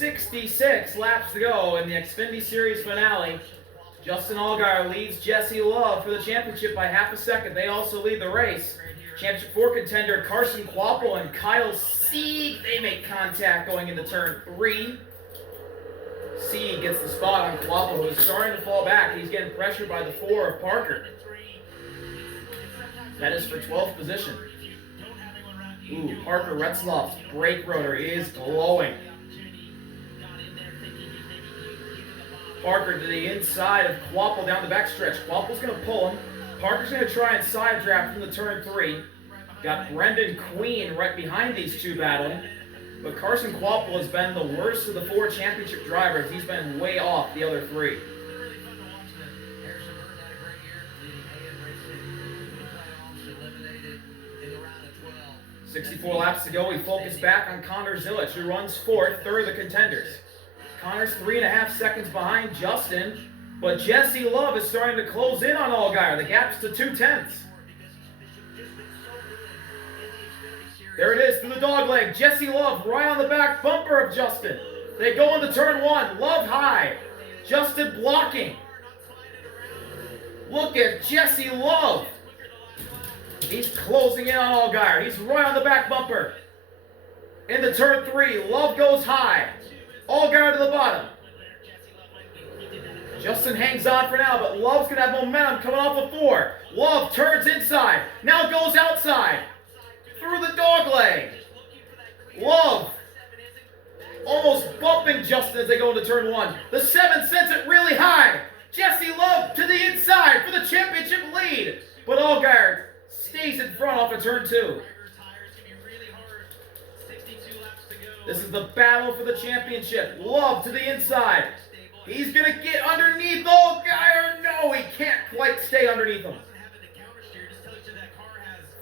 66 laps to go in the Xfinity Series finale. Justin Allgaier leads Jesse Love for the championship by half a second. They also lead the race. Championship 4 contender Carson Kvapil and Kyle Sieg, they make contact going into turn 3. Sieg gets the spot on Kvapil, who is starting to fall back. He's getting pressured by the 4 of Parker. That is for 12th position. Ooh, Parker Retzloff's brake rotor is glowing. Parker to the inside of Kvapil down the backstretch. Kvapil's going to pull him. Parker's going to try and side draft from the turn 3. Got Brendan Queen right behind these two battling. But Carson Kvapil has been the worst of the 4 championship drivers. He's been way off the other 3. 64 laps to go. We focus back on Connor Zilic, who runs 4th, third of the contenders. Connor's 3.5 seconds behind Justin, but Jesse Love is starting to close in on Allgaier. The gap's to 2/10. There it is through the dogleg. Jesse Love right on the back bumper of Justin. They go into turn 1. Love high. Justin blocking. Look at Jesse Love. He's closing in on Allgaier. He's right on the back bumper. Into turn 3. Love goes high. Allgaier to the bottom. Justin hangs on for now, but Love's going to have momentum coming off of 4. Love turns inside. Now goes outside. Through the dogleg. Love almost bumping Justin as they go into turn 1. The 7 sends it really high. Jesse Love to the inside for the championship lead. But Allgaier stays in front off of turn 2. This is the battle for the championship. Love to the inside. He's going to get underneath Allgaier. No, he can't quite stay underneath him.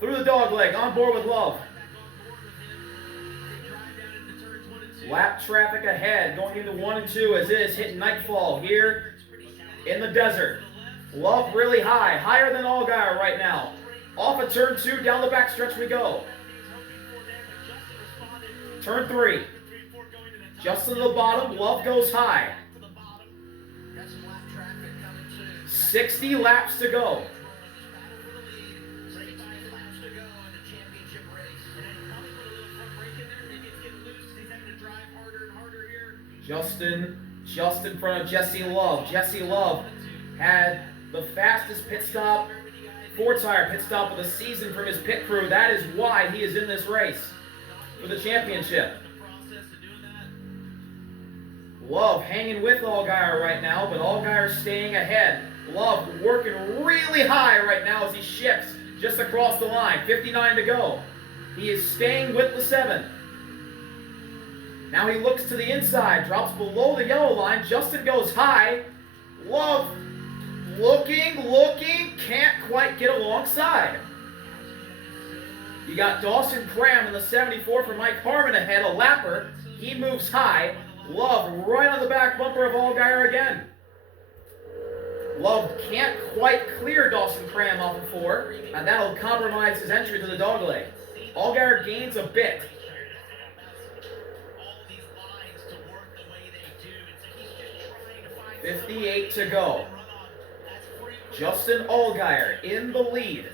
Through the dogleg, on board with Love. Lap traffic ahead, going into 1 and 2 as it is hitting nightfall here in the desert. Love really high, higher than Allgaier right now. Off of turn 2, down the backstretch we go. Turn 3. Justin to the bottom, Love goes high. 60 laps to go. Justin just in front of Jesse Love. Jesse Love had the fastest pit stop, 4-tire pit stop of the season from his pit crew. That is why he is in this race for the championship. Love hanging with Allgaier right now, but Allgaier staying ahead. Love working really high right now as he shifts just across the line. 59 to go. He is staying with the 7. Now he looks to the inside, drops below the yellow line. Justin goes high. Love looking, can't quite get alongside. You got Dawson Cram in the 74 for Mike Harmon ahead, a lapper. He moves high. Love right on the back bumper of Allgaier again. Love can't quite clear Dawson Cram off of 4, and that'll compromise his entry to the dogleg. Allgaier gains a bit. 58 to go. Justin Allgaier in the lead.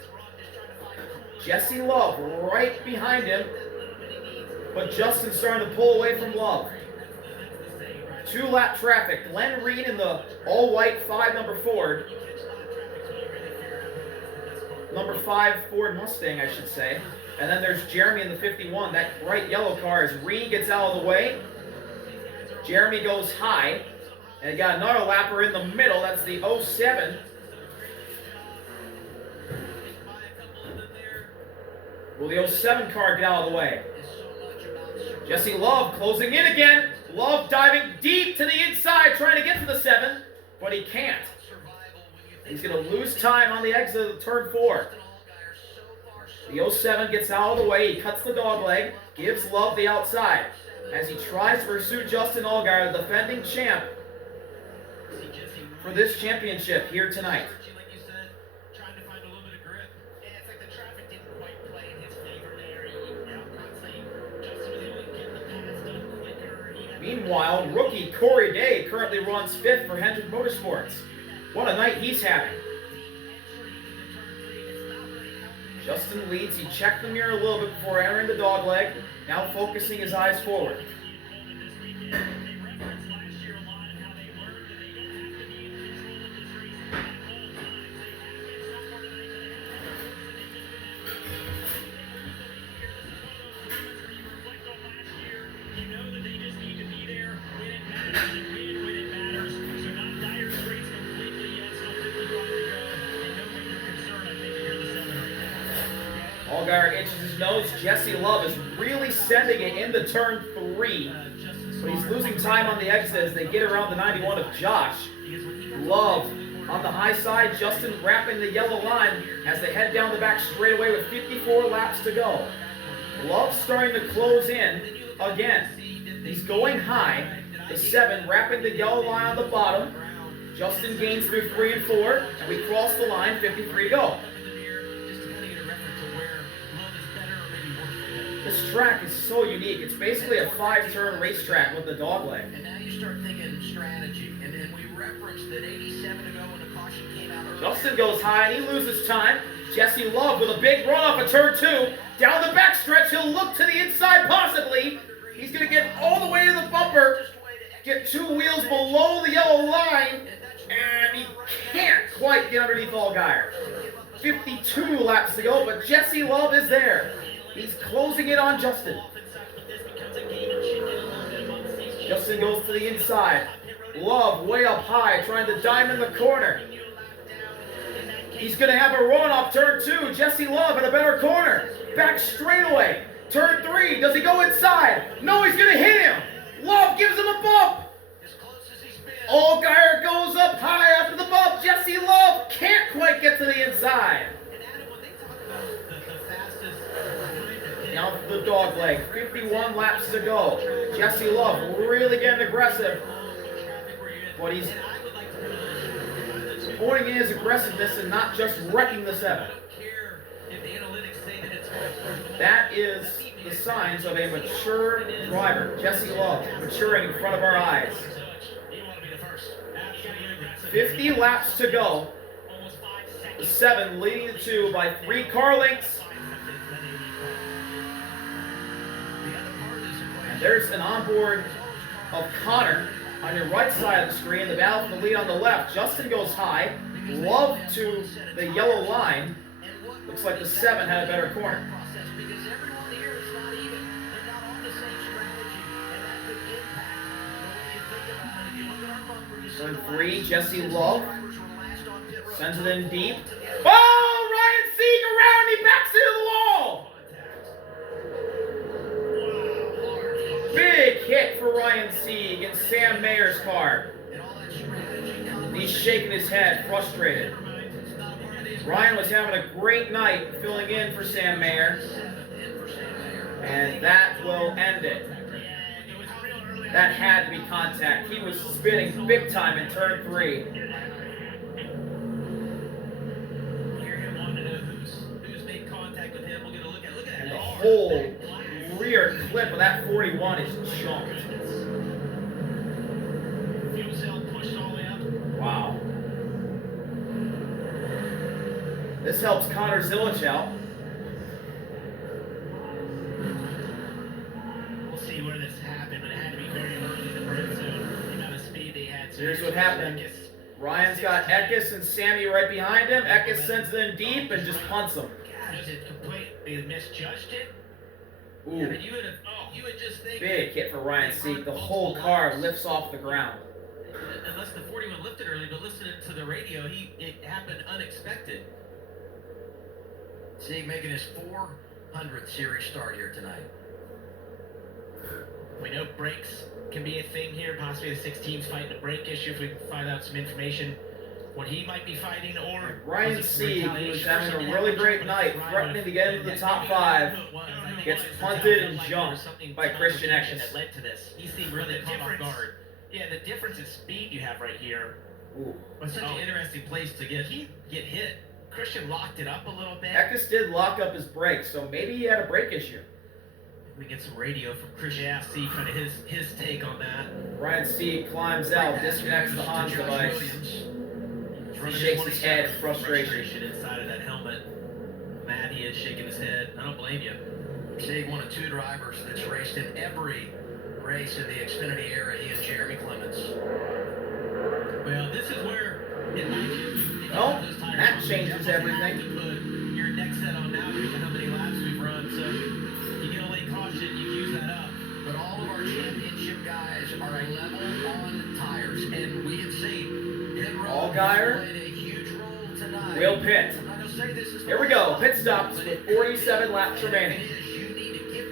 Jesse Love right behind him, but Justin's starting to pull away from Love. 2-lap traffic. Glenn Reed in the all-white 5 number Ford. Number 5 Ford Mustang, I should say. And then there's Jeremy in the 51. That bright yellow car as Reed gets out of the way. Jeremy goes high. And you got another lapper in the middle. That's the 07. Will the 07 car get out of the way? Jesse Love closing in again. Love diving deep to the inside, trying to get to the 7, but he can't. He's going to lose time on the exit of turn 4. The 07 gets out of the way. He cuts the dogleg, gives Love the outside as he tries to pursue Justin Allgaier, the defending champ, for this championship here tonight. Meanwhile, rookie Corey Day currently runs 5th for Hendrick Motorsports. What a night he's having. Justin leads. He checked the mirror a little bit before entering the dogleg. Now focusing his eyes forward. Allgaier itches his nose. Jesse Love is really sending it into turn 3. But he's losing time on the exit as they get around the 91 of Josh. Love on the high side. Justin wrapping the yellow line as they head down the back straightaway with 54 laps to go. Love starting to close in again. He's going high. The 7 wrapping the yellow line on the bottom. Justin gains through 3 and 4. And we cross the line, 53 to go. This track is so unique. It's basically a 5-turn racetrack with the dogleg. And now you start thinking strategy. And we referenced that 87 ago when the caution came out early. Justin goes high and he loses time. Jesse Love with a big run off of turn 2. Down the backstretch, he'll look to the inside possibly. He's going to get all the way to the bumper. Get 2 wheels below the yellow line. And he can't quite get underneath Allgaier. 52 laps to go, but Jesse Love is there. He's closing it on Justin. Justin goes to the inside. Love way up high, trying to diamond the corner. He's going to have a run off turn 2. Jesse Love in a better corner. Back straightaway. Turn 3. Does he go inside? No, he's going to hit him. Love gives him a bump. Allgaier goes up high after the bump. Jesse Love can't quite get to the inside. Now the dogleg, 51 laps to go. Jesse Love really getting aggressive. But he's pointing in his aggressiveness and not just wrecking the 7. That is the signs of a mature driver. Jesse Love maturing in front of our eyes. 50 laps to go. The 7 leading the 2 by 3 car lengths. And there's an onboard of Connor on your right side of the screen. The battle for the lead on the left. Justin goes high. Love to the yellow line. Looks like the 7 had a better corner. Turn 3, Jesse Love sends it in deep. Oh, Ryan Sieg around, he backs into the wall. Big hit for Ryan Sieg in Sam Mayer's car. He's shaking his head, frustrated. Ryan was having a great night filling in for Sam Mayer, and that will end it. That had to be contact. He was spinning big time in turn 3. And the whole rear clip of that 41 is junked. Wow. This helps Connor Zilich out. Here's what happened. Ryan's got Eckes and Sammy right behind him. Eckes sends it in deep and just punts him. Gosh, it completely misjudged it. Ooh. Yeah, but you would just think big hit for Ryan Sieg. The whole car lifts off the ground. Unless the 41 lifted early, but listening to the radio, it happened unexpected. Sieg making his 400th series start here tonight. We know brakes can be a thing here, possibly the 6 teams fighting a brake issue if we can find out some information. What he might be fighting, or Ryan Sieg, who was having a really great night, threatening to get into the top 5, gets punted and jumped by Christian Eckes. That led to this. He seemed really caught off guard. Yeah, the difference in speed you have right here. Ooh. Was such an interesting place to get hit. Christian locked it up a little bit. Eckes did lock up his brakes, so maybe he had a brake issue. We get some radio from Christian C, kind of his take on that. Ryan C climbs out, disconnects the Hans device. He shakes his head in frustration. Inside of that helmet. Matty is shaking his head. I don't blame you. See, one of two drivers that's raced in every race in the Xfinity era, he and Jeremy Clements. Well, this is where it might well, that changes everything. To put your neck set on now because of how many laps we've run, so you get a late caution, you use that up. But all of our championship guys are a level on tires, and we have seen pit road played a huge role tonight. Will pit. Here we go, pit stops with 47 laps remaining.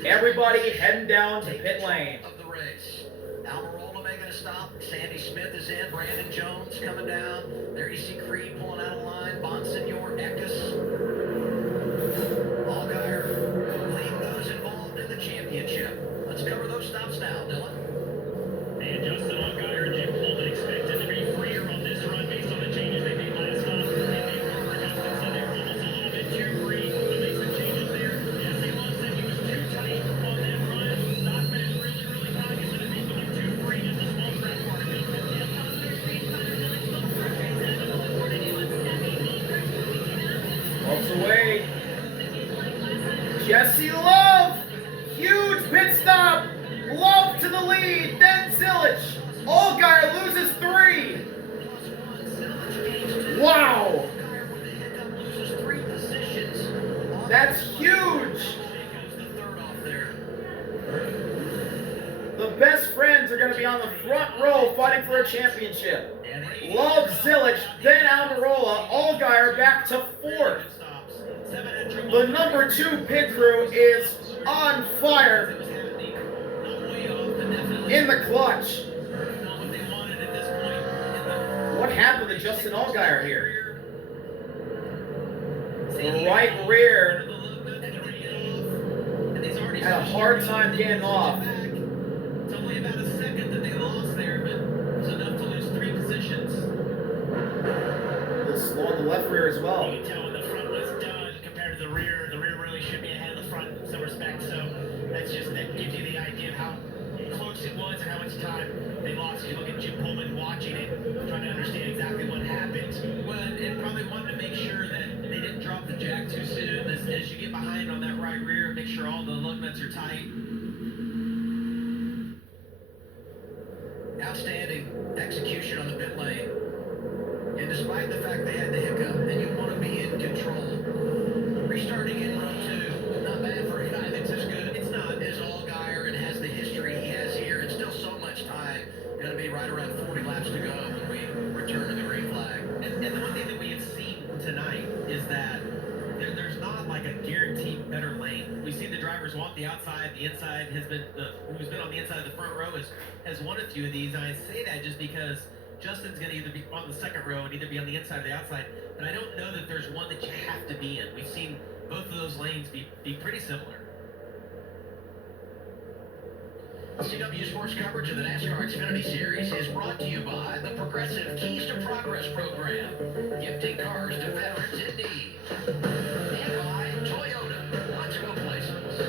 Everybody heading down to pit lane. Of the race. Almirola making a stop. Sandy Smith is in. Brandon Jones coming down. There you see Creed pulling out of line. Bonsignor, Eckes. Allgaier leading those involved in the championship. Let's cover those stops now, Dylan. And Justin Allgaier and Jim Coleman expected to be freer on this run based on the changes they made last stop. And they were Justin said they were almost a little bit too free to make some changes there. Jesse Love said he was too tight on that run. Stockman is really cognizant of being too free in the small track part of it. Walks away. Jesse Love! Huge pit stop! Love to the lead, then Zilich. Allgaier loses 3. Wow! That's huge! The best friends are going to be on the front row fighting for a championship. Love, Zilich, then Almirola. Allgaier back to 4th. The number 2 pit crew is on fire in the clutch. What happened to Justin Allgaier here? The right rear had a hard time getting off. It's only about a second that they lost there, but it was enough to lose 3 positions. A little slow on the left rear as well. You can tell when the front was done compared to the rear. The rear really should be ahead of the front in some respects. So that gives you the idea of how close it was and how much time they lost. You look at Jim Pullman watching it, trying to understand exactly what happened. Well, and probably wanted to make sure that they didn't drop the jack too soon. As you get behind on that right rear, make sure all the lug nuts are tight. Outstanding execution on the pit lane. And despite the fact they had the hiccup, and you want to be in control, restarting in row 2, not bad for a guy that's as good. It's not as Allgaier and has the history he has here, and still so much time. Going to be right around 40 laps to go when we return to the green flag. And the one thing that we have seen tonight is that there's not like a guaranteed better lane. We've seen the drivers want the outside. The inside has been who's been on the inside of the front row has won a few of these. And I say that just because Justin's going to either be on the second row and either be on the inside or the outside. But I don't know that there's one that you have to be in. We've seen both of those lanes be pretty similar. CW Sports coverage of the NASCAR Xfinity Series is brought to you by the Progressive Keys to Progress program, gifting cars to veterans in need, and by Toyota. Let's go places.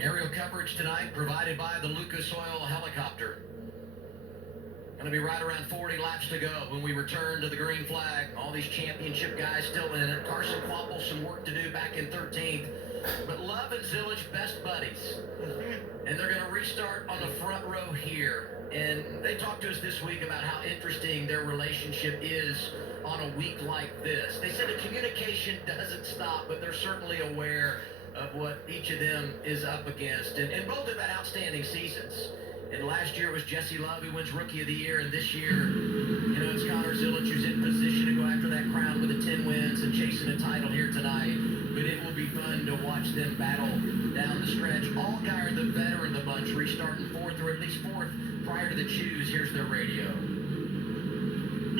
Aerial coverage tonight provided by the Lucas Oil helicopter. Going to be right around 40 laps to go when we return to the green flag. All these championship guys still in it. Carson Kvapil, some work to do back in 13th. But Love and Zilich, best buddies. And they're going to restart on the front row here. And they talked to us this week about how interesting their relationship is on a week like this. They said the communication doesn't stop, but they're certainly aware of what each of them is up against. And both have had outstanding seasons. And last year it was Jesse Love who wins Rookie of the Year, and this year, it's Connor Zilich who's in position to go after that crown with the 10 wins and chasing a title here tonight. But it will be fun to watch them battle down the stretch. Allgaier, the veteran of the bunch, restarting 4th or at least 4th prior to the choose. Here's their radio. All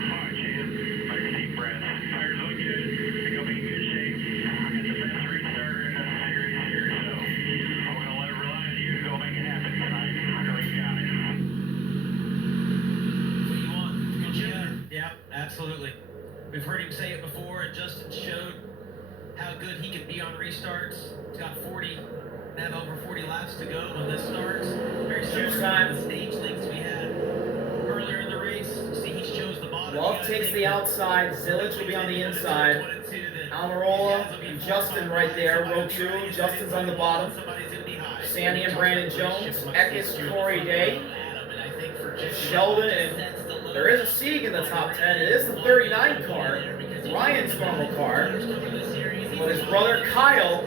right, Jacob. Take a deep breath. Tires look good. You'll be in good shape. I got the best restarter in the series here, so I'm going to rely on you to go make it happen tonight. I know you got it. What you want? Good shooter. Yeah, absolutely. We've heard him say it before, and Justin showed how good he can be on restarts. He's got over 40 laps to go when this starts. Very similar to the stage lengths we had earlier in the race. See, he chose the bottom. Love takes the outside. Zilic will be on the inside. Almirola and Justin right there. Row 2. Justin's on the bottom. Sandy and Brandon Jones. Eckes, Corey Day. Sheldon, and there is a Sieg in the top 10. It is the 39 car. Ryan's normal car. But his brother Kyle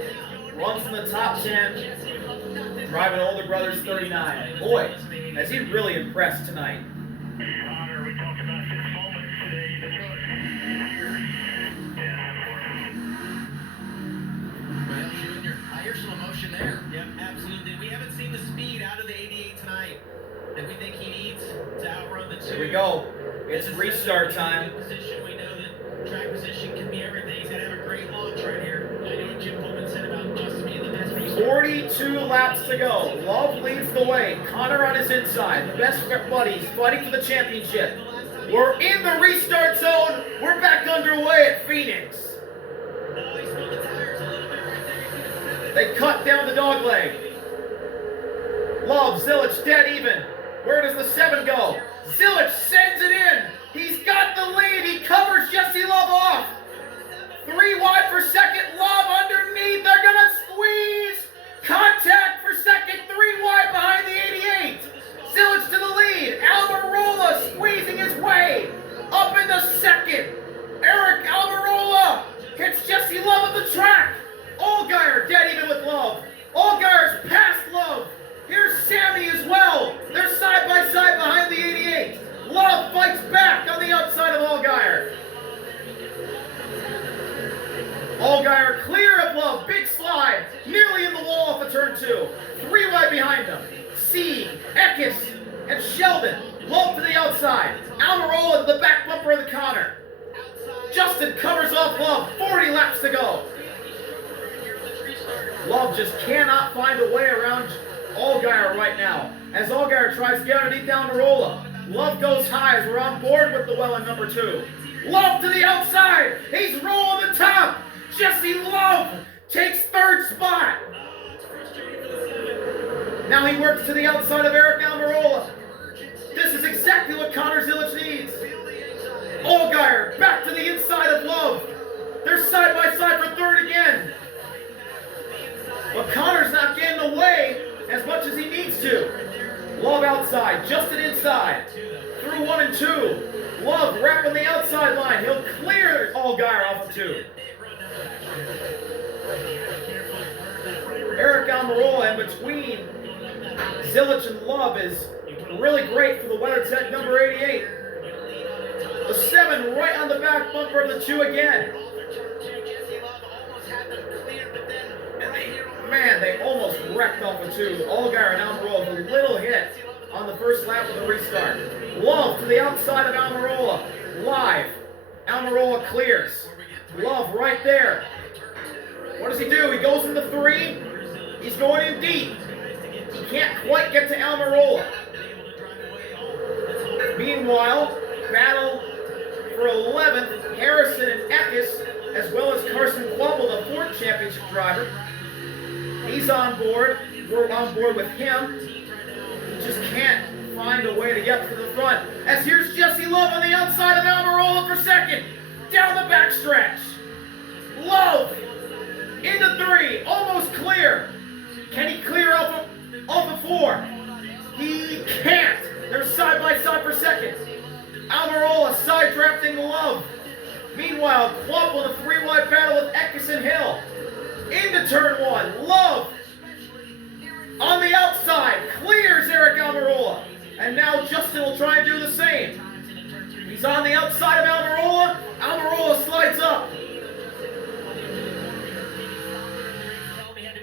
runs in the top 10, driving older brother's 39. Boy, has he really impressed tonight. Well, Junior, I hear some emotion there. Yep, absolutely. We haven't seen the speed out of the 88 tonight that we think he needs to outrun the 2. Here we go. It's restart time. Position, we know that track position can be everything. He's going to have a great launch right here. I know what Jim Pullman said about Justin being the best racer. 42 laps to go. Love leads the way. Connor on his inside. The best buddies fighting for the championship. We're in the restart zone. We're back underway at Phoenix. They cut down the dog leg. Love, Zilic dead even. Where does the 7 go? Zilic sends it in. He's got the lead. He covers Jesse Love off. 3 wide for second. Love underneath. They're going to squeeze. Contact for second. 3 wide behind the 88. Zilic to the lead. Almirola squeezing his way. Up in the second. Eric Almirola hits Jesse Love at the track. Allgaier dead even with Love. Allgaier's past Love. Here's Sammy as well. They're side by side behind the 88. Love fights back on the outside of Allgaier. Allgaier clear of Love. Big slide. Nearly in the wall off of turn 2. 3 wide behind them. Sieg, Eckes, and Sheldon. Love to the outside. Almirola to the back bumper of the Connor. Justin covers off Love. 40 laps to go. Love just cannot find a way around Allgaier right now. As Allgaier tries to get underneath Almirola. Love goes high as we're on board with the Welling number 2. Love to the outside. He's rolling the top. Jesse Love takes 3rd spot. Now he works to the outside of Eric Almirola. This is exactly what Connor Zilic needs. Allgaier back to the inside of Love. They're side by side for 3rd again. But Connor's not getting away as much as he needs to. Love outside, Justin inside. Through 1 and 2. Love wrapping the outside line. He'll clear Allgaier off of 2. Eric Almirola in between Zilic and Love is really great for the WeatherTech number 88. The 7 right on the back bumper of the 2 again. Man, they almost wrecked off the 2. Allgaier and Almirola with a little hit on the first lap of the restart. Love to the outside of Almirola. Live. Almirola clears. Love right there. What does he do? He goes into 3. He's going in deep. He can't quite get to Almirola. Meanwhile, battle for 11th, Harrison and Eckes, as well as Carson Quabble, the Ford Championship driver. He's on board. We're on board with him. He just can't find a way to get to the front. As here's Jesse Love on the outside of Almirola for second. Down the backstretch. Love into 3. Almost clear. Can he clear off of 4? He can't. They're side by side for second. Almirola side drafting Love. Meanwhile, Quabble in a 3 wide battle with Eckes and Hill. Into turn 1, Love on the outside, clears Eric Almirola. And now Justin will try and do the same. He's on the outside of Almirola. Almirola slides up.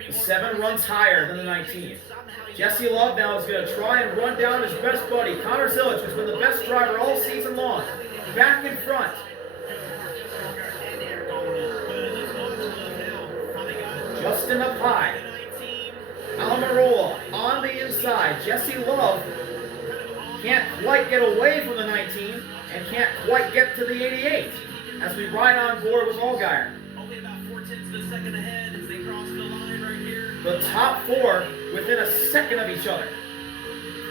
The 7 runs higher than the 19. Jesse Love now is going to try and run down his best buddy, Connor Zilic, who's been the best driver all season long. Back in front. Justin up high. Almirola on the inside. Jesse Love can't quite get away from the 19 and can't quite get to the 88. as we ride on board with Allgaier. Only about 4/10 of a second ahead as they cross the line right here. The top four within a second of each other.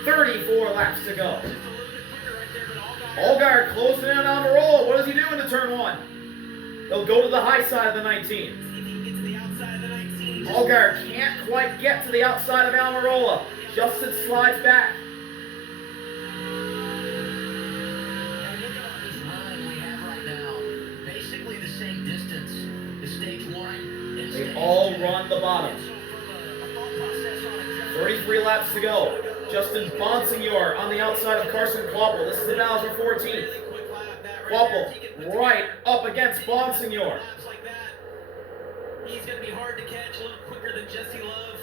34 laps to go. Just a little bit quicker right there, but Allgaier Allgaier closing in on Almirola. What does he do into turn 1? He'll go to the high side of the 19. see if he can get to the outside of the 19. Allgaier can't quite get to the outside of Almirola. Justin slides back. And look at this run we have right now. Basically the same distance as stage 1 and They stage all 2. run the bottom. So from a thought process on it, 33 laps to go. Justin Bonsignor on the outside of Carson Kvapil. This is the battle for 14th. Really quick lap that right there. If he can Kvapil put right together up against Bonsignor. laps like that, he's going to be hard to catch, a little quicker than Jesse Love.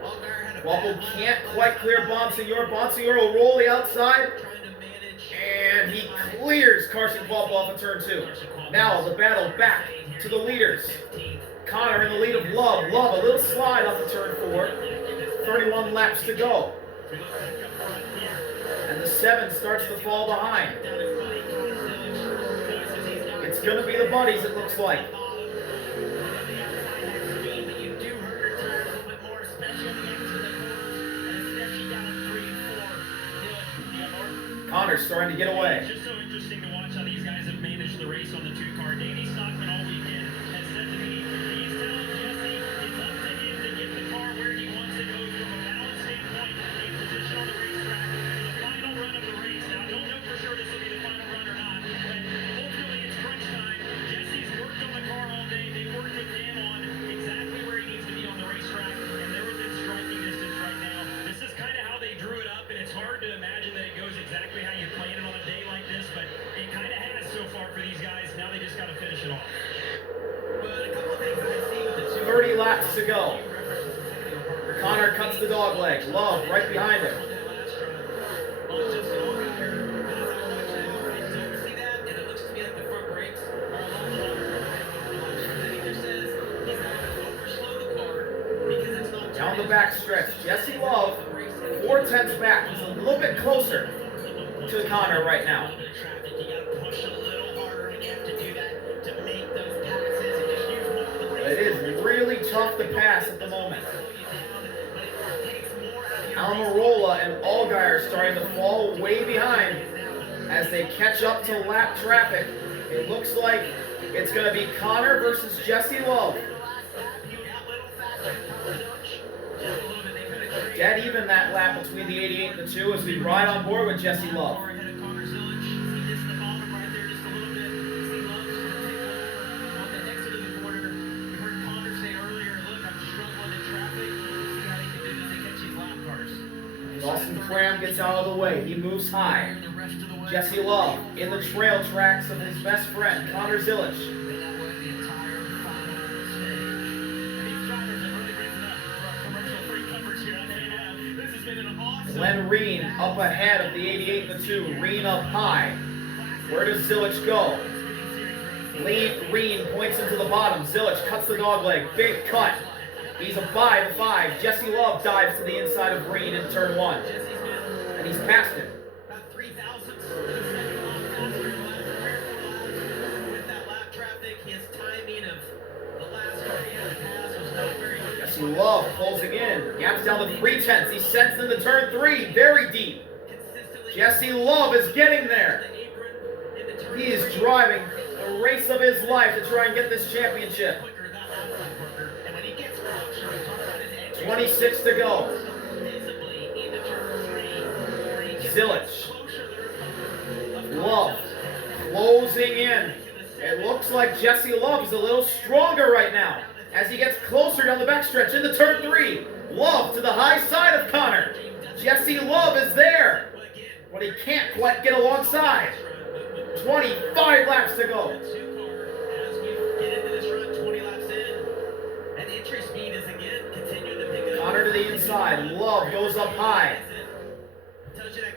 Allgaier had a Kvapil bad lap can't last quite clear time. Bonsignor. Bonsignor will roll the outside. Trying to manage. And he clears Carson Kvapil off of turn 2. Now the battle back to the leaders. 15th. Connor in the lead of Love. Love a little slide off of turn 4. 31 laps to go. We look back up front here. And the 7 starts to fall behind. Down his buddy, Connor Zilic. It's going to be the buddies, it looks like. Connor's starting to get away. It's just so interesting to watch how these guys have managed the race on the 2-car. Danny Stockman all weekend has said to me, he's telling Jesse it's up to him to get the car where he wants it, both from a balance standpoint, a position on the racetrack, and the final run of the race. Now, I don't know for sure this will be the final run or not, but ultimately it's crunch time. Jesse's worked on the car all day. They worked with him on exactly where he needs to be on the racetrack, and they're within striking distance right now. This is kind of how they drew it up, and it's hard to imagine that it goes exactly how you plan it on a day like this, but it kind of has so far for these guys. Now they just got to finish it off. But a couple of things that I see with the 30 laps to go. Connor cuts the dog leg. Love right behind him. Down the back stretch, Jesse Love, 4/10 back. He's a little bit closer to Connor right now. It is really tough to pass at the moment. Almirola and Allgaier starting to fall way behind as they catch up to lap traffic. It looks like it's going to be Connor versus Jesse Love. Dead even that lap between the 88 and the 2 as we ride on board with Jesse Love. Dawson Cram gets out of the way. He moves high. Jesse Love in the trail tracks of his best friend, Connor Zilic. Glenn Reen up ahead of the 88 and the 2. Reen up high. Where does Zilic go? Reen points into the bottom. Zilic cuts the dog leg. Big cut. He's a 5-5. Jesse Love dives to the inside of Reen in turn 1. And he's past him. About 3,000ths of a second off faster with that lap traffic. His timing of the last car he had to pass was not very good. Jesse Love closing in. Gaps down to 3/10. He sends into turn 3. Very deep. Jesse Love is getting there. He is driving the race of his life to try and get this championship. 26 to go. Zilic. Love closing in. It looks like Jesse Love is a little stronger right now as he gets closer down the backstretch into turn 3. Love to the high side of Connor. Jesse Love is there, but he can't quite get alongside. 25 laps to go. Connor to the inside. Love goes up high.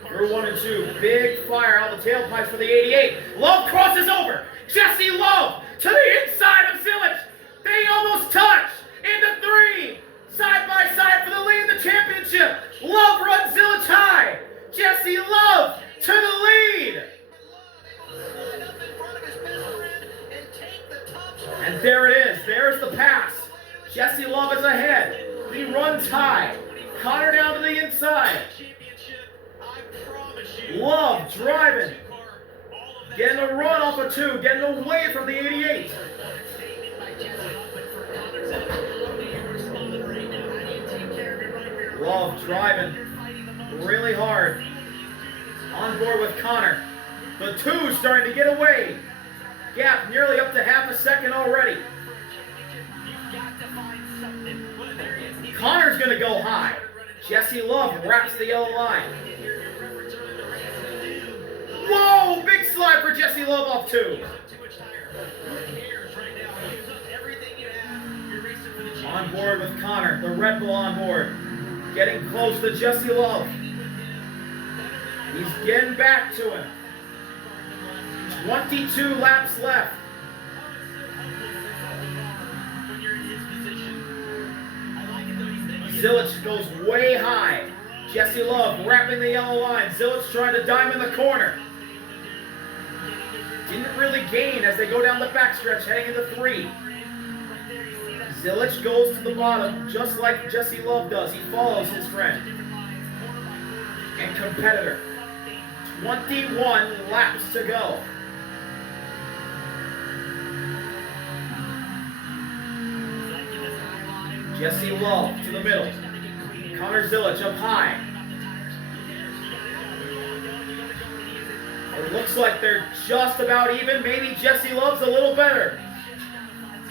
Through 1 and 2. Big fire out the tailpipes for the 88. Love crosses over. Jesse Love to the inside of Zilic. They almost touch. Into 3. Side by side for the lead in the championship. Love runs Zilic high. Jesse Love to the lead. Slide up in front of his best friend. Jesse Love is ahead. He runs high. Connor down to the inside. Love driving. Getting a run off of 2. Getting away from the 88. Love driving really hard. On board with Connor. The 2 starting to get away. Gap nearly up to half a second already. Connor's going to go high. Jesse Love wraps the yellow line. Whoa! Big slide for Jesse Love off 2. On board with Connor. The Red Bull on board. Getting close to Jesse Love. He's getting back to him. 22 laps left. Zilich goes way high. Jesse Love wrapping the yellow line. Zilich trying to dime in the corner. Didn't really gain as they go down the backstretch heading into 3. Zilich goes to the bottom just like Jesse Love does. He follows his friend and competitor. 21 laps to go. Jesse Love to the middle. Connor Zilich up high. It looks like they're just about even. Maybe Jesse Love's a little better.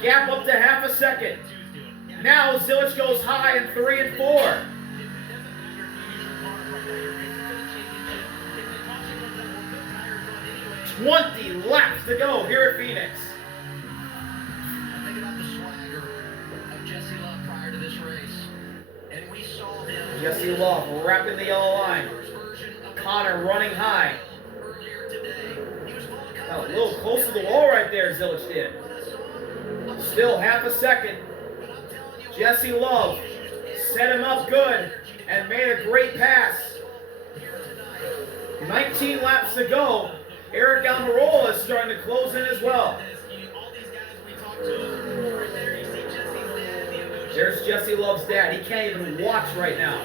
Gap up to half a second. Now Zilich goes high in 3 and 4. $20 laps to go here at Phoenix. Think about the swagger of Jesse Love prior to this race. And we saw him. Jesse Love wrapping the yellow line. Connor running high. Earlier today, he was full of Got a confidence. little close to the wall right there, Zilich did. Still half a second. Jesse Love set him up good and made a great pass. 19 laps to go. Eric Almirola is starting to close in as well. There's Jesse Love's dad. He can't even watch right now.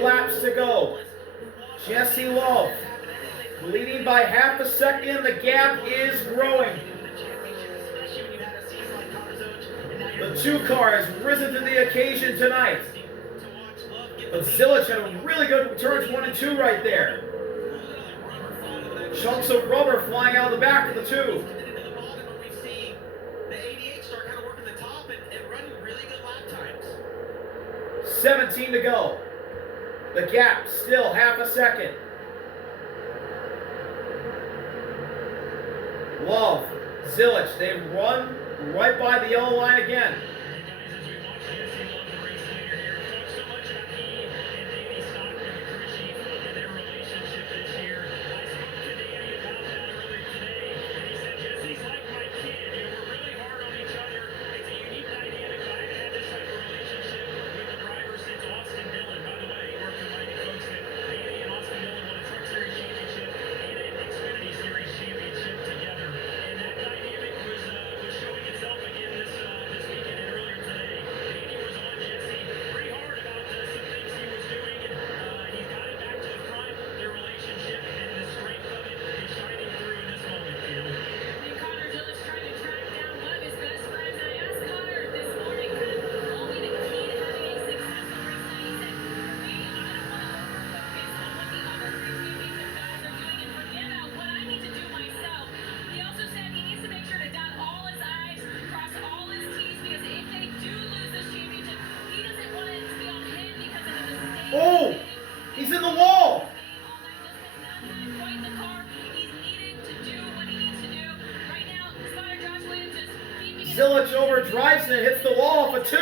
Laps to go. Jesse Love leading by half a second. The gap is growing. The 2 car has risen to the occasion tonight. But Zilich had a really good turns 1 and 2 right there. Chunks of rubber flying out of the back of the 2. 17 to go. The gap still half a second. Love, Zilich, they run right by the yellow line again. Oh, he's in the wall. Zilich overdrives and hits the wall for 2.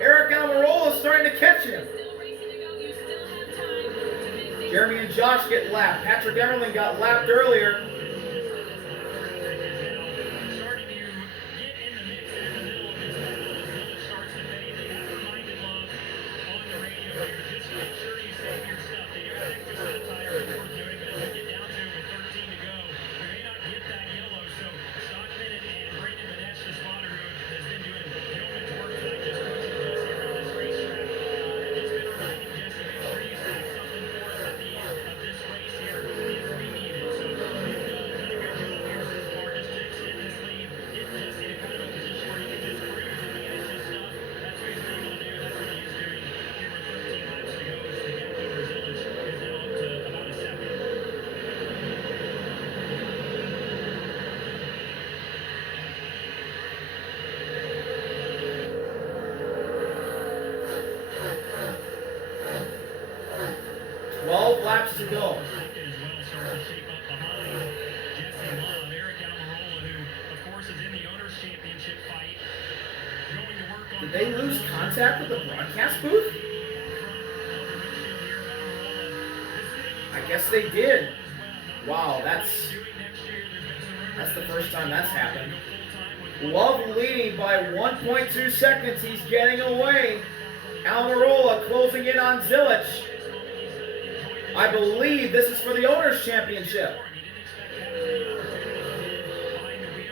Eric Almirola is starting to catch him. Jeremy and Josh get lapped. Patrick Emerling got lapped earlier. laps to go. As well starts to shape up behind Jesse Love. Eric Almirola, who, of course, is in the Owners' Championship fight. Going to work on. Did they lose contact with the broadcast booth? I guess they did. Wow, that's the first time that's happened. Love leading by 1.2 seconds. He's getting away. Almirola closing in on Zilich. I believe this is for the Owners' Championship.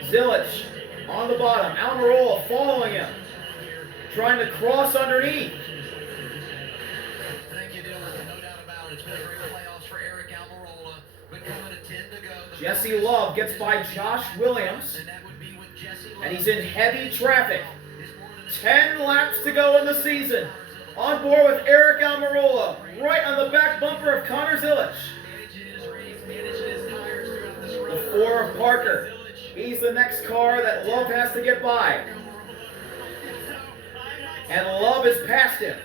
Zilich on the bottom. Almirola following him. Trying to cross underneath. Thank you, Dylan. No doubt about it. It's been a great playoffs for Eric Almirola. But coming to 10 to go. Jesse Love gets by Josh Williams. And that would be with Jesse Love. And he's in heavy traffic. 10 laps to go in the season. On board with Eric Almirola, right on the back bumper of Connor Zilich. The 4 of Parker. He's the next car that Love has to get by. And Love is past him.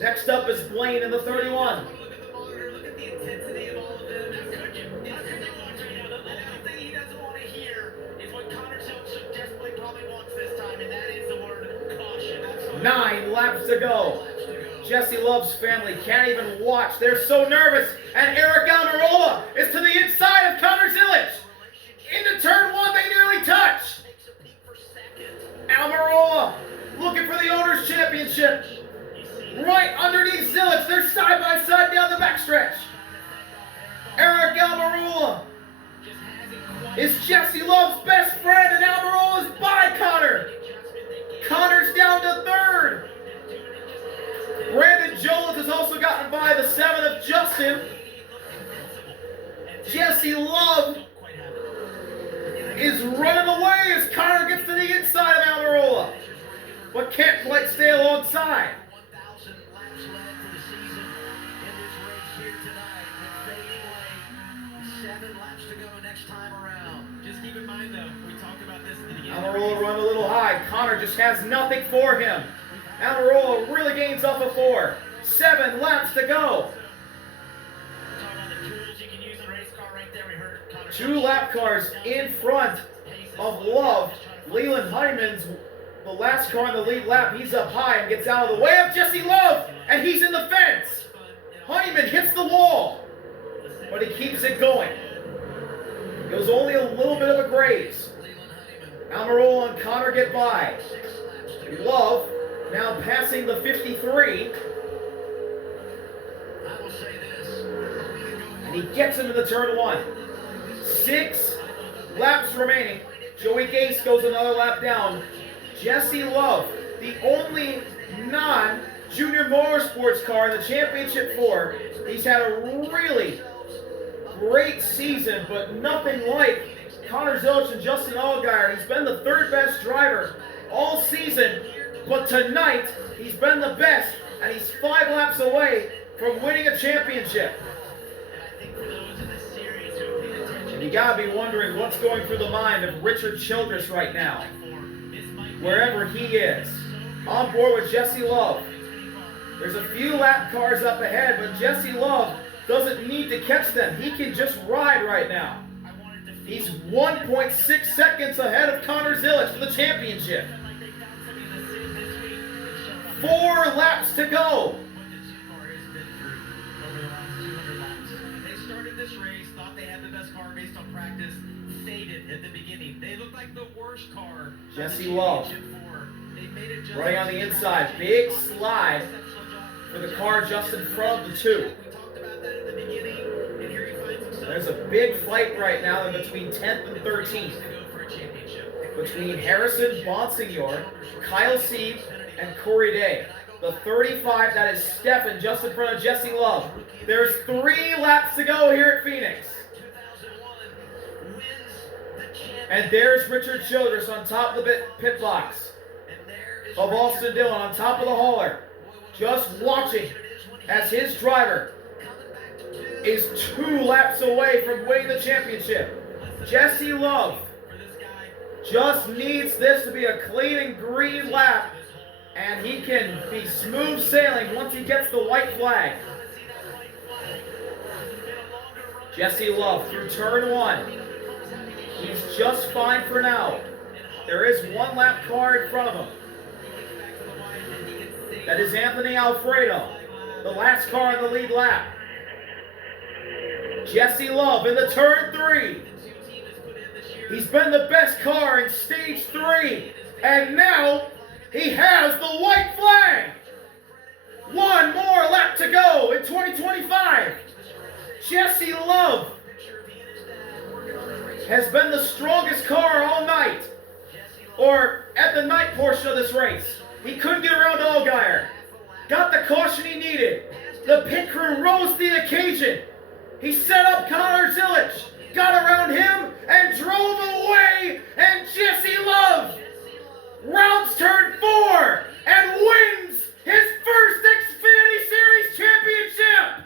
Next up is Blaine in the 31. Look at the intensity of all of them. How could you? The only thing he doesn't want to hear is what Connor so desperately probably wants this time, and that is the word caution. Absolutely. 9 laps to go. Jesse Love's family can't even watch. They're so nervous. And Eric Almirola is to the inside of Connor Zilich. Into turn 1, they nearly touch. Almirola looking for the Owners' Championship. Right underneath Zilich. They're side by side down the backstretch. Eric Almirola is Jesse Love's best friend, and Almirola's by Connor. Connor's down to 3rd. Brandon Jolins has also gotten by the 7 of Justin. Jesse Love is running away as Connor gets to the inside of Almirola, but can't quite stay alongside. 1,000 laps led for the season in this race here tonight with fading lane. 7 laps to go next time around. Just keep in mind, though, we talked about this at the beginning. Almirola run a little high. Connor just has nothing for him. Almirola really gains up a 4. 7 laps to go. Talk about the tools you can use in a race car right there. We heard Connor. 2 lap cars in front of Love. Leland Honeyman's the last car on the lead lap. He's up high and gets out of the way of Jesse Love, and he's in the fence. Honeyman hits the wall, but he keeps it going. It was only a little bit of a graze. Almirola and Connor get by. Love now passing the 53. I will say this. And he gets into the turn 1. 6 laps remaining. Joey Gase goes another lap down. Jesse Love, the only non-junior motorsports car in the championship 4. He's had a really great season, but nothing like Connor Zilich and Justin Allgaier. He's been the 3rd best driver all season, but tonight he's been the best, and he's 5 laps away from winning a championship. And you gotta be wondering what's going through the mind of Richard Childress right now, wherever he is. On board with Jesse Love. There's a few lap cars up ahead, but Jesse Love doesn't need to catch them. He can just ride right now. He's 1.6 seconds ahead of Connor Zilich for the championship. 4 laps to go. They started this race, thought they had the best car based on practice, faded at the beginning. They looked like the worst car. Jesse Love They made it just running on the inside. Big slide for the car just in front of the 2. We talked about that at the beginning, and here he finds himself. There's a big fight right now in between 10th and 13th. Between Harrison Bonsignor, Kyle Sieg, and Corey Day. The 35, that is Stephen, just in front of Jesse Love. There's 3 laps to go here at Phoenix. And there's Richard Childress on top of the pit box of Austin Dillon on top of the hauler. Just watching as his driver is 2 laps away from winning the championship. Jesse Love just needs this to be a clean and green lap, and he can be smooth sailing once he gets the white flag. Jesse Love through turn 1. He's just fine for now. There is one lap car in front of him. That is Anthony Alfredo, the last car in the lead lap. Jesse Love in the turn 3. He's been the best car in stage 3, and now he has the white flag. One more lap to go in 2025. Jesse Love has been the strongest car all night, or at the night portion of this race. He couldn't get around Allgaier. Got the caution he needed. The pit crew rose to the occasion. He set up Connor Zilic, got around him, and drove away. And Jesse Love rounds turn 4 and wins his first Xfinity Series championship.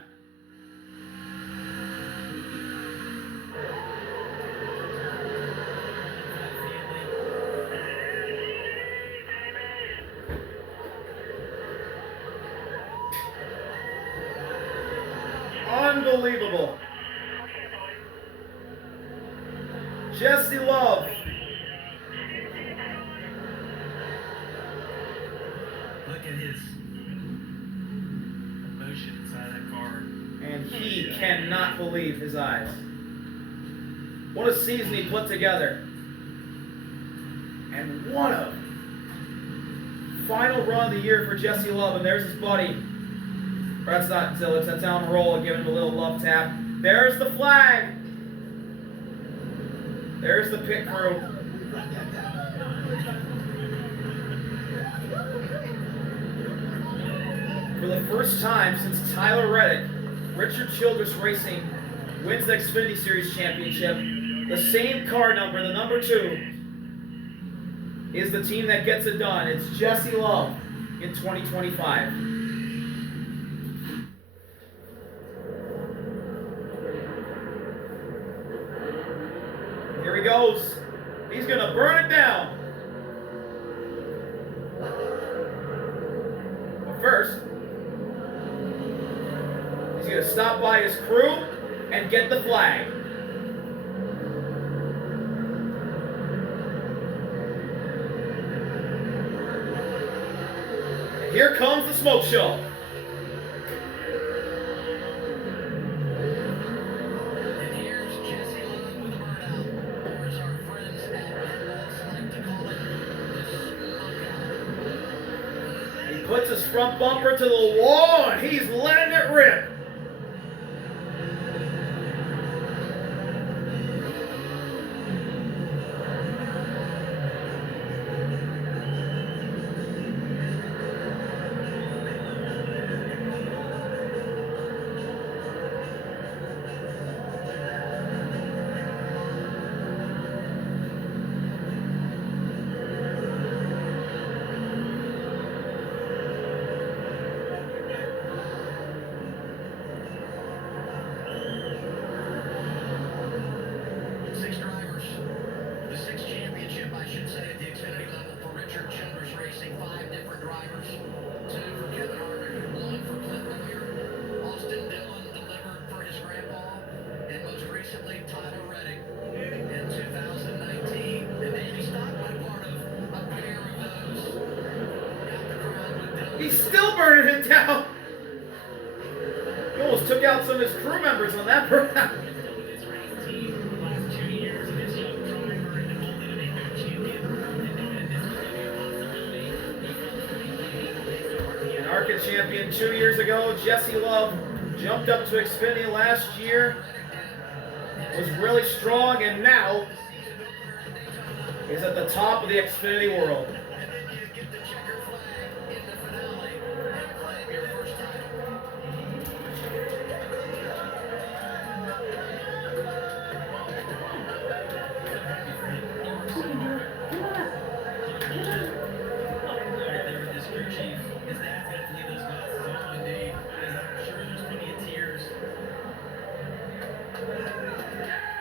Unbelievable. Jesse Love. Look at his emotion inside that car. And he cannot believe his eyes. What a season he put together. And what a final run of the year for Jesse Love. And there's his buddy. Or that's not Zilic, that's Almirola giving him a little love tap. There's the flag. There's the pit crew. For the first time since Tyler Reddick, Richard Childress Racing wins the Xfinity Series championship. The same car number, the number 2, is the team that gets it done. It's Jesse Love in 2025. Here he goes. He's going to burn it down. But first, he's going to stop by his crew and get the flag. And here comes the smoke show. Puts his front bumper to the wall, and he's letting it rip. He's still burning it down. He almost took out some of his crew members on that burnout. An ARCA champion 2 years ago, Jesse Love jumped up to Xfinity last year, was really strong, and now is at the top of the Xfinity world.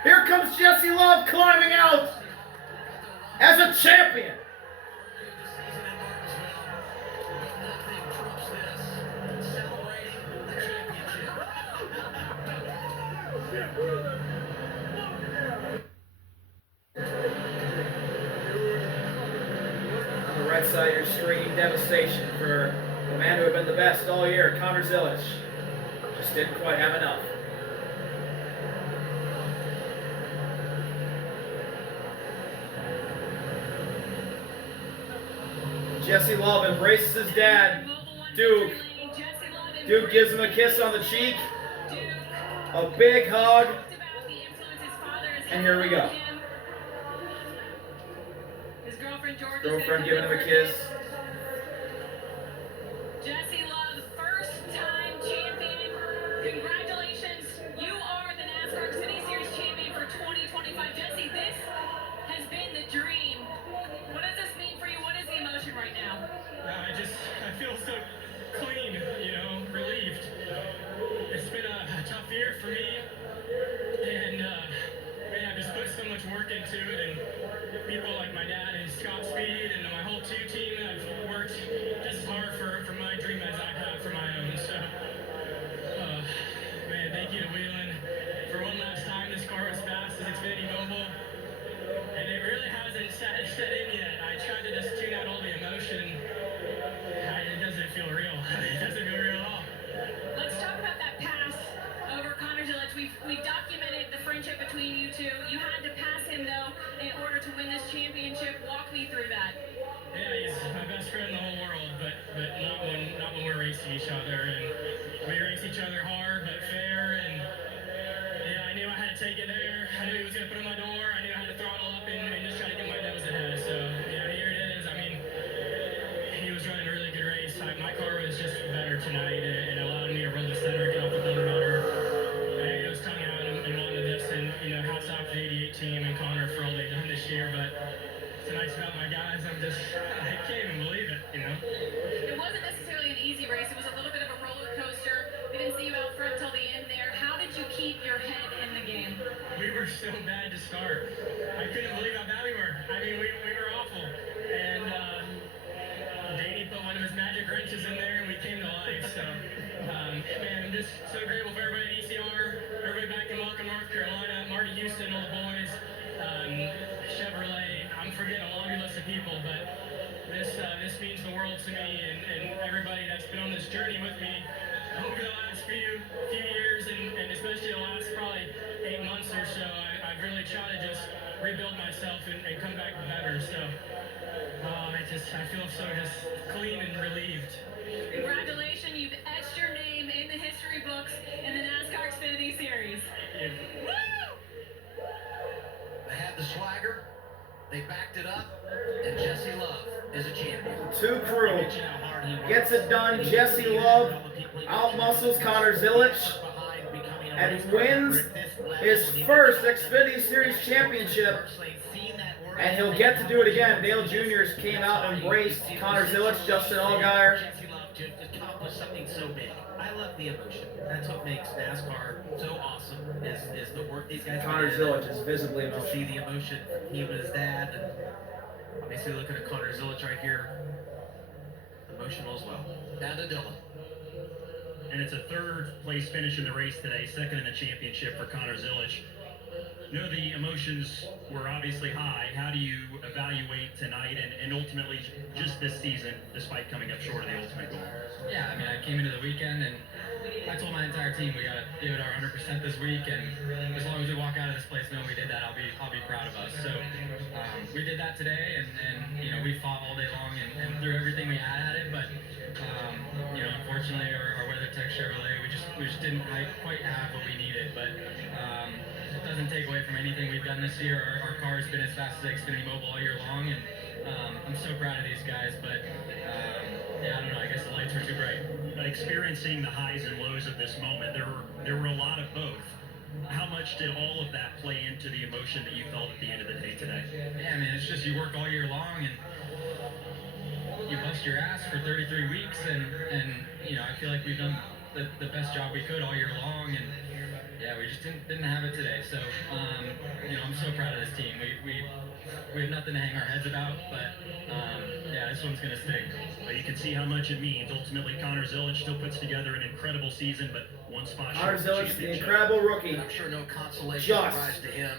Here comes Jesse Love climbing out as a champion. right side, you're screaming devastation for the man who had been the best all year, Connor Zilic. Just didn't quite have enough. Jesse Love embraces his dad, Duke. Duke gives him a kiss on the cheek, a big hug, and here we go. His Girlfriend giving him a kiss. Jesse Love, first-time champion. Congratulations. You are the NASCAR Xfinity Series champion for 2025. Jesse, this has been the dream. What does this mean for you? What is the emotion right now? I feel so clean, relieved. It's been a tough year for me, and man, I've just put so much work into it, and people like my dad and Scott Speed and my whole team have worked just as hard for my dream as I have for my own. So, man, thank you to Wheeling for one last time. This car was fast as Xfinity Mobile, and it really hasn't set in yet. I tried to just tune out all the emotion. It doesn't feel real. It doesn't feel real at all. Let's talk about that pass over Connor Zilic. We've documented the friendship between you two. You had to pass him, though, in order to win this championship. Walk me through that. Yeah, he's my best friend in the whole world, but not when we're racing each other. And we race each other hard but fair. And yeah, I knew I had to take it there. I knew he was going to put in my door. I knew I had to throttle up and just try to get my nose ahead. So yeah, here it is. I mean, he was running a really good race. My car was just better tonight and allowed me to roll the center, get off the bumper motor. I was tongue out and wanted this, and hats off to the 88 team and Connor for all they've done this year. But tonight's about my guys. I can't even believe it. It wasn't necessarily an easy race. It was a little bit of a roller coaster. We didn't see you out front till the end there. How did you keep your head in the game? We were so bad to start. I couldn't believe how bad we were. I mean, we were awful. And Danny put one of his magic wrenches in there, and we came to life. So, man, I'm just so grateful for everybody at ECR, everybody back in Welcome, North Carolina, Marty Houston, all the boys, Chevrolet. I'm forgetting a laundry list of people, but this means the world to me, and everybody that's been on this journey with me over the last few years, and especially the last probably 8 months or so. I've really tried to just rebuild myself and come back better. So, I feel so just clean and relieved. Congratulations, you've etched your name in the history books in the NASCAR Xfinity Series. Yeah. Woo! They had the swagger, they backed it up, and Jesse Love is a champion. Two crew gets it done. Jesse Love outmuscles Connor Zilic and wins his first Xfinity Series championship. And he'll get to do it again. Dale Jr. came out and embraced Connor Zilic, Justin Allgaier. Jesse Love to accomplish something so big. I love the emotion. That's what makes NASCAR so awesome. Is the work these guys. Connor Zilic is visibly to emotional. see the emotion from him and his dad, and obviously looking at Connor Zilic right here, emotional as well. Down to Dylan. And it's a third place finish in the race today, second in the championship for Connor Zilic. The emotions were obviously high. How do you evaluate tonight and ultimately just this season, despite coming up short of the ultimate goal? Yeah, I mean, I came into the weekend and I told my entire team we gotta give it our 100% this week, and as long as we walk out of this place knowing we did that, I'll be proud of us. So we did that today, and we fought all day long and threw everything we had at it, but unfortunately our WeatherTech Chevrolet, we just didn't quite have what we needed, but it doesn't take away from anything we've done this year. Our car's been as fast as Xfinity Mobile all year long, and I'm so proud of these guys, but I don't know, I guess the lights were too bright. Experiencing the highs and lows of this moment, there were a lot of both. How much did all of that play into the emotion that you felt at the end of the day today? Yeah, man, it's just you work all year long and you bust your ass for 33 weeks, and I feel like we've done the best job we could all year long, and yeah, we just didn't have it today. So I'm so proud of this team. We have nothing to hang our heads about, but this one's gonna stick. Well, you can see how much it means. Ultimately, Connor Zilic still puts together an incredible season, but one spot Connor short of the Zilic, the championship. incredible rookie. I'm sure no consolation Just prize to him.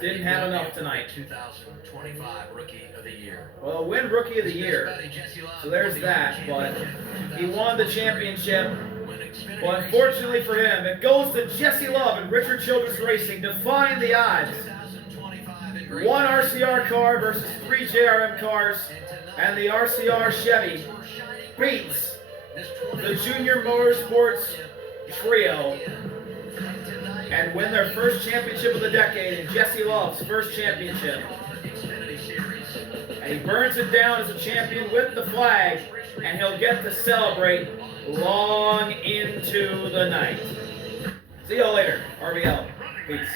Didn't have enough tonight. 2025 Rookie of the Year. Well, win Rookie of the Year. So there's that, but he won the championship. But fortunately for him, it goes to Jesse Love and Richard Childress Racing, defying the odds. One RCR car versus 3 JRM cars, and the RCR Chevy beats the Junior Motorsports Trio and win their first championship of the decade in Jesse Love's first championship. And he burns it down as a champion with the flag, and he'll get to celebrate long into the night. See y'all later, RBL. Peace.